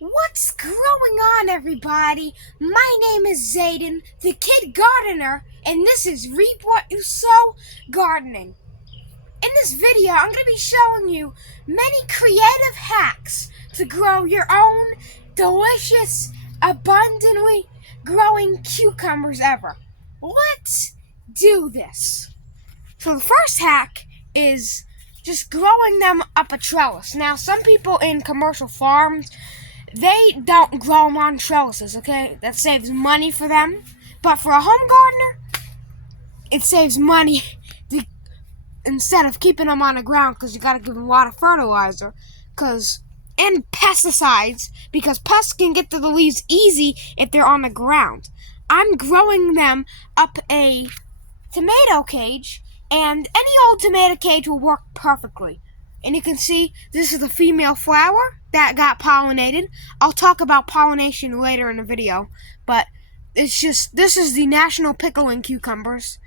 What's going on, everybody? My name is Zayden, the Kid Gardener, and this is Reap What You Sow Gardening. In this video, I'm going to be showing you many creative hacks to grow your own delicious, abundantly growing cucumbers ever. Let's do this. So the first hack is just growing them up a trellis. Now, some people in commercial farms, they don't grow them on trellises, okay? That saves money for them. But for a home gardener, it saves money instead of keeping them on the ground, because you got to give them a lot of fertilizer and pesticides, because pests can get to the leaves easy if they're on the ground. I'm growing them up a tomato cage, and any old tomato cage will work perfectly. And you can see this is the female flower that got pollinated. I'll talk about pollination later in the video, but this is the national pickling cucumbers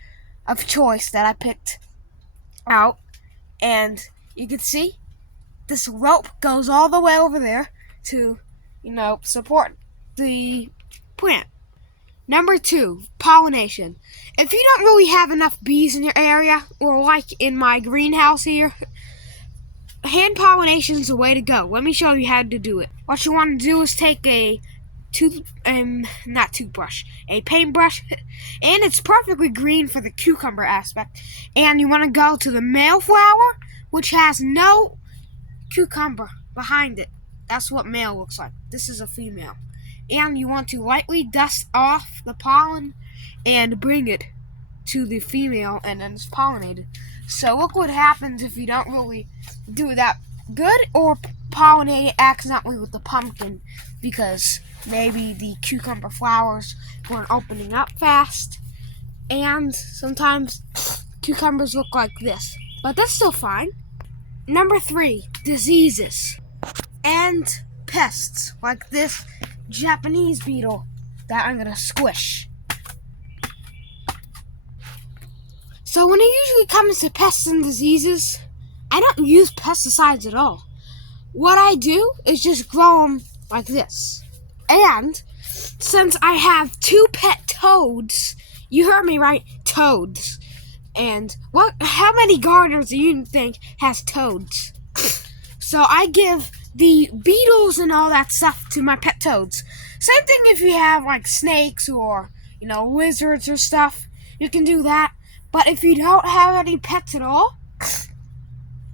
of choice that I picked out. And you can see this rope goes all the way over there to, support the plant. Number 2, pollination. If you don't really have enough bees in your area, or like in my greenhouse here, hand pollination is the way to go. Let me show you how to do it. What you want to do is take a paintbrush, and it's perfectly green for the cucumber aspect. And you want to go to the male flower, which has no cucumber behind it. That's what male looks like. This is a female. And you want to lightly dust off the pollen and bring it to the female, and then it's pollinated. So look what happens if you don't really do that good, or pollinate it accidentally with the pumpkin, because maybe the cucumber flowers weren't opening up fast. And sometimes cucumbers look like this, but that's still fine. Number 3, diseases and pests, like this Japanese beetle that I'm gonna squish. So when it usually comes to pests and diseases, I don't use pesticides at all. What I do is just grow them like this. And since I have 2 pet toads, you heard me right, toads. And how many gardeners do you think has toads? So I give the beetles and all that stuff to my pet toads. Same thing if you have like snakes or, lizards or stuff, you can do that. But if you don't have any pets at all,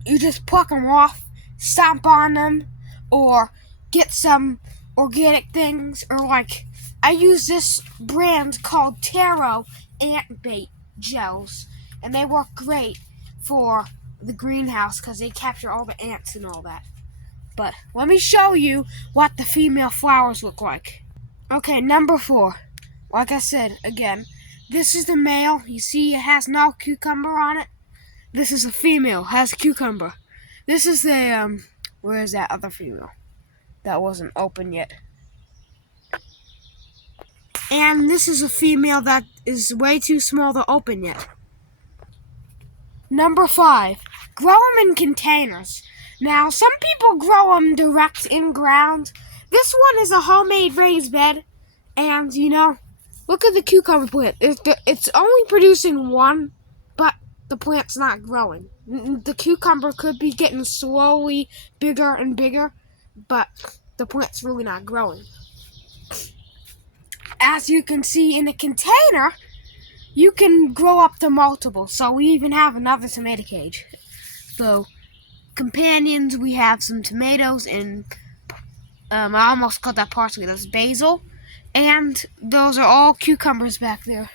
you just pluck them off, stomp on them, or get some organic things, or like I use this brand called Taro ant bait gels, and they work great for the greenhouse because they capture all the ants and all that. But let me show you what the female flowers look like. Okay, number 4. Like I said, again, this is the male. You see it has no cucumber on it. This is a female, has cucumber. This is the, where is that other female? That wasn't open yet. And this is a female that is way too small to open yet. Number 5, grow them in containers. Now, some people grow them direct in ground. This one is a homemade raised bed, and look at the cucumber plant. It's only producing 1, but the plant's not growing. The cucumber could be getting slowly bigger and bigger, but the plant's really not growing. As you can see in a container, you can grow up to multiple. So we even have another tomato cage. So companions, we have some tomatoes, and I almost called that parsley. That's basil, and those are all cucumbers back there.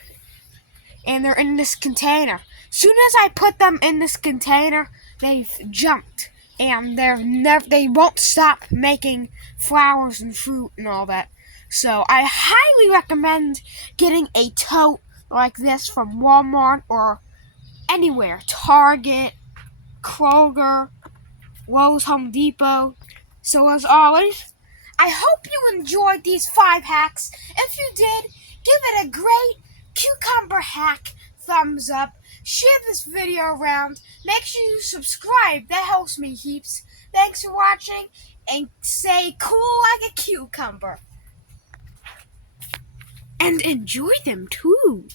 And they're in this container. Soon as I put them in this container, they've jumped, and they won't stop making flowers and fruit and all that. So I highly recommend getting a tote like this from Walmart or anywhere. Target, Kroger, Lowe's, Home Depot. So as always, I hope you enjoyed these 5 hacks. If you did, give it a great cucumber hack thumbs up. Share this video around. Make sure you subscribe. That helps me heaps. Thanks for watching, and say cool like a cucumber. And enjoy them too.